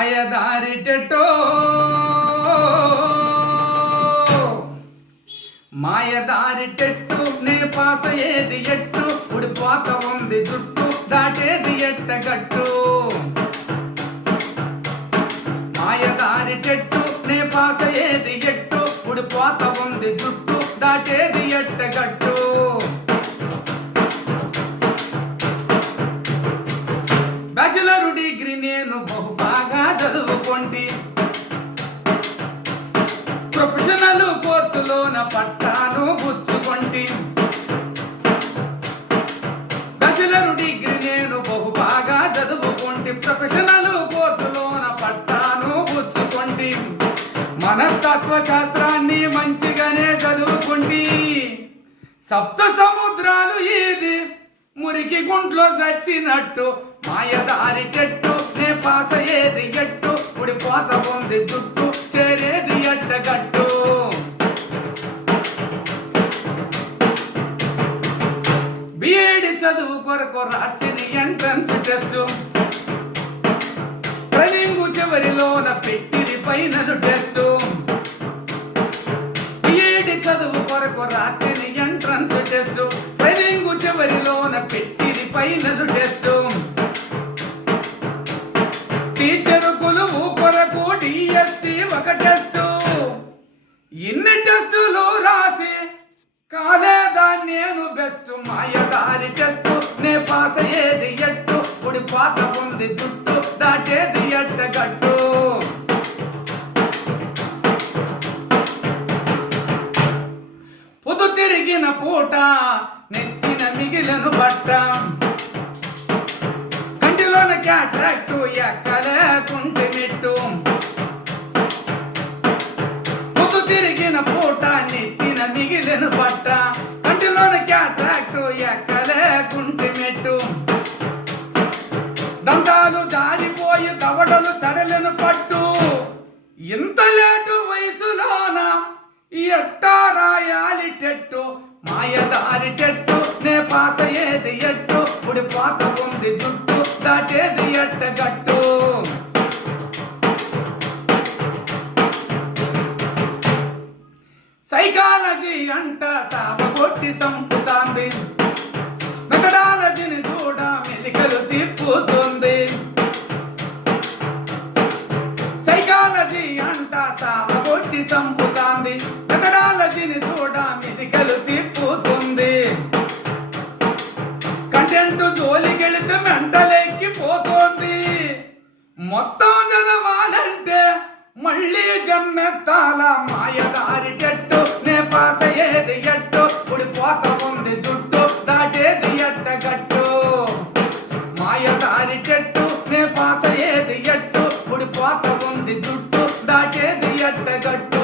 మాయదారిటెటో మాయదారిటెట్టు నే పాస ఏది ఎట్టు ఉడిపోత ఉంది జుట్టు దాటేది ఎట్టగట్టు మాయదారిటెట్టు నే పాస ఏది ఎట్టు ఉడిపోత ఉంది జుట్టు దాటేది ఎట్టగట్టు బ్యాచిలర్ డిగ్రీ నేను బహు బాగా చదువుకొంటి ప్రొఫెషనల్ కోర్సులోన పట్టాను పుచ్చుకొంటి బ్యాచిలర్ డిగ్రీ నేను బహు బాగా చదువుకొంటి ప్రొఫెషనల్ కోర్సులోన పట్టాను పుచ్చుకొంటి మనస్తత్వ శాస్త్రాన్ని మంచిగానే చదువుకుంటి సప్త సముద్రాలు ఇది మురికి గుంట్లో చచ్చినట్టు మాయదారిటెట్టు నే పాస ఏది ఎట్టు ఉడిపోత ఉంది జుట్టు చేరేది ఎట్టగట్టు బిఏడి చదువు కొరకు రాసిన ఎంట్రన్స్ టెస్ట్ ట్రైనింగ్ చివరిలోన పెట్టిరి ఫైనల్ టెస్ట్ బిఏడి చదువు కొరకు రాసిన ఎంట్రన్స్ టెస్ట్ ట్రైనింగ్ చివరిలోన పెట్టిరి ఫైనల్ టెస్ట్ టీచరు కొలువు కొరకు డిఎస్సి ఒక టెస్ట్ ఇన్ని టెస్టులు రాసి కాలేదా నేను బెస్ట్ మాయదారి టెస్ట్ నే పాస ఏది ఎట్టు ఉడిపాత ఉంది జుట్టు దాటేది ఎట్టగట్టు పొద్దు తిరిగిన పూట నెత్తిన మిగిలిన బట్ట కంటిలోన క్యాట్రాక్టు ఎక్కలేకుంటే మెట్టు పొద్దు తిరిగిన పూట నెత్తిన మిగిలిన బట్ట కంటిలోన క్యాట్రాక్టు ఎక్కలేకుంటే మెట్టు దంతాలు జారిపోయి దవడలు సడలను పట్టు ఇంత లేటు వయసులోన ఎట్టా రాయాలి టెట్టు మాయదారి టెట్టు నే పాస ఏది ఎట్టు ఉడిపోత ఉంది జుట్టు దాటేది ఎట్టగట్టు సైకాలజీ అంట సావగొట్టి సంపుతాంది మెథడాలజీని చూడ మెలికలు తిప్పుతుంది సైకాలజీ అంట సావగొట్టి సంపుతాంది మెథడాలజీని చూడ మెలికలు తిప్పుతుంది కంటెంట్ జోలికెళితే మెంటలెక్కిపోతోంది మొత్తం చదవాలంటే మళ్ళీ జమ్మెత్తాల మాయదారి టెట్టు నే పాస ఏది ఎట్టు ఉడిపోత ఉంది జుట్టు దాటేది ఎట్టగట్టు మాయదారి టెట్టు నే పాస ఏది ఎట్టు ఉడిపోత ఉంది జుట్టు దాటేది ఎట్టగట్టు